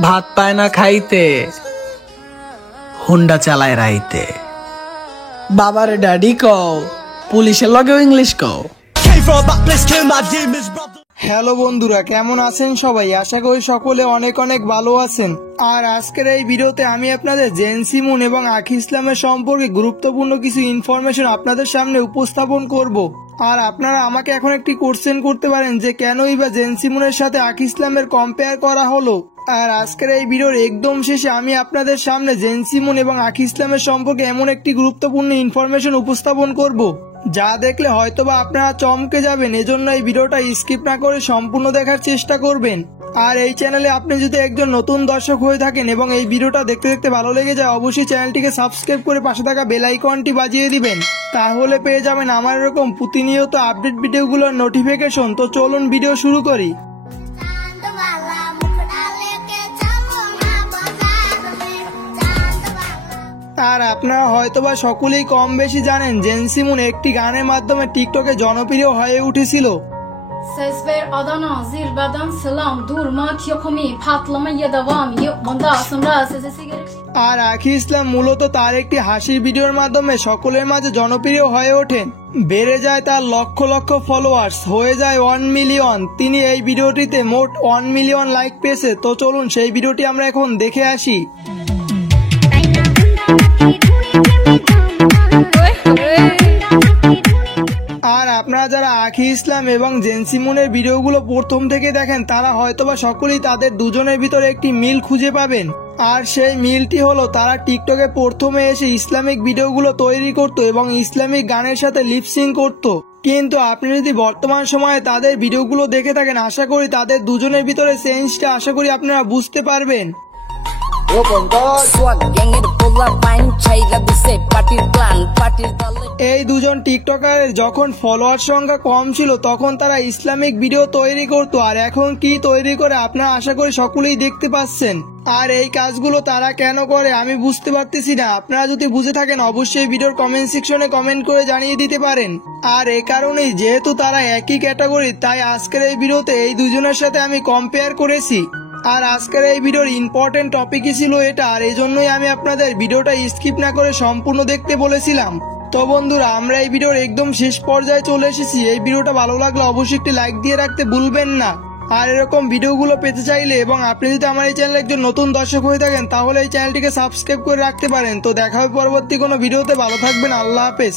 ভাত পায় না খাইতে, হুন্ডা চালায় রাইতে। বাবারে ড্যাডি কও, পুলিশের লগেও ইংলিশ কও। হ্যালো বন্ধুরা, কেমন আছেন সবাই? আশা করি সকলে অনেক অনেক ভালো আছেন। আর আজকের এই ভিডিওতে আমি আপনাদের জেনসি মুন এবং আখি ইসলামের সম্পর্কে গুরুত্বপূর্ণ কিছু ইনফরমেশন আপনাদের সামনে উপস্থাপন করব। আর আপনারা আমাকে এখন একটি কোশ্চেন করতে পারেন যে কেনই বা জেনসি মুনের সাথে আখি ইসলামের কম্পেয়ার করা হলো। আর আজকের এই ভিডিওর একদম শেষে আমি আপনাদের সামনে জেনসি মুন এবং আখি ইসলামের সম্পর্কে এমন একটি গুরুত্বপূর্ণ ইনফরমেশন উপস্থাপন করব যা দেখলে হয়তোবা আপনারা চমকে যাবেন। এজন্য এই ভিডিওটা স্কিপ না করে সম্পূর্ণ দেখার চেষ্টা করবেন। আর এই চ্যানেলে আপনি যদি একজন নতুন দর্শক হয়ে থাকেন এবং এই ভিডিওটা দেখতে দেখতে ভালো লেগে যায়, অবশ্যই চ্যানেলটিকে সাবস্ক্রাইব করে পাশে থাকা বেল আইকনটি বাজিয়ে দিবেন। তাহলে পেয়ে যাবেন আমার এরকম প্রতিনিয়ত আপডেট ভিডিওগুলোর নোটিফিকেশন। তো চলুন ভিডিও শুরু করি। আর আপনারা হয়তোবা সকলেই কম বেশি জানেন জেনসি মুন একটি গানের মাধ্যমে টিকটকে জনপ্রিয় হয়ে উঠেছিল। Ses ver Adana zirveden selam durma kiyokomi patlamaya devam ondan sonra sesi gerek। আর আখি ইসলাম মূলত তার একটি হাসির ভিডিওর মাধ্যমে সকলের মাঝে জনপ্রিয় হয়ে ওঠেন। বেড়ে যায় তার লক্ষ লক্ষ ফলোয়ার্স, হয়ে যায় 1 মিলিয়ন। তিনি এই ভিডিওটিতে মোট 1 মিলিয়ন লাইক পেয়েছে। তো চলুন সেই ভিডিওটি আমরা এখন দেখে আসি। আর আপনারা যারা আখি ইসলাম এবং জেনসি মুনের ভিডিওগুলো প্রথম থেকে দেখেন তারা হয়তোবা সকলেই তাদের দুজনের ভিতরে একটি মিল খুঁজে পাবেন। আর সেই মিলটি হলো তারা টিকটকে প্রথমে এসে ইসলামিক ভিডিওগুলো তৈরি করত এবং ইসলামিক গানের সাথে লিপসিং করত। কিন্তু আপনি যদি বর্তমান সময়ে তাদের ভিডিওগুলো দেখে থাকেন, আশা করি তাদের দুজনের ভিতরে চেঞ্জটা আশা করি আপনারা বুঝতে পারবেন। এই দুজন টিকটকারের যখন ফলোয়ার সংখ্যা কম ছিল তখন তারা ইসলামিক ভিডিও তৈরি করতো, আর এখন কি তৈরি করে আপনারা আশা করি সকলেই দেখতে পাচ্ছেন। আর এই কাজগুলো তারা কেন করে আমি বুঝতে পারতেছি না। আপনারা যদি বুঝে থাকেন অবশ্যই ভিডিওর কমেন্ট সেকশনে কমেন্ট করে জানিয়ে দিতে পারেন। আর এই কারণেই যেহেতু তারা একই ক্যাটাগরি, তাই আজকের এই ভিডিওতে এই দুজনের সাথে আমি কম্পেয়ার করেছি। আর আজকের এই ভিডিওর ইম্পর্টেন্ট টপিকই ছিল এটা, আর এই জন্যই আমি আপনাদের ভিডিওটা স্কিপ না করে সম্পূর্ণ দেখতে বলেছিলাম। তো বন্ধুরা, আমরা এই ভিডিওর একদম শেষ পর্যায়ে চলে এসেছি। এই ভিডিওটা ভালো লাগলে অবশ্যই একটি লাইক দিয়ে রাখতে ভুলবেন না। আর এরকম ভিডিওগুলো পেতে চাইলে এবং আপনি যদি আমার এই চ্যানেলে একজন নতুন দর্শক হয়ে থাকেন তাহলে এই চ্যানেলটিকে সাবস্ক্রাইব করে রাখতে পারেন। তো দেখা হবে পরবর্তী কোনো ভিডিওতে। ভালো থাকবেন, আল্লাহ হাফেজ।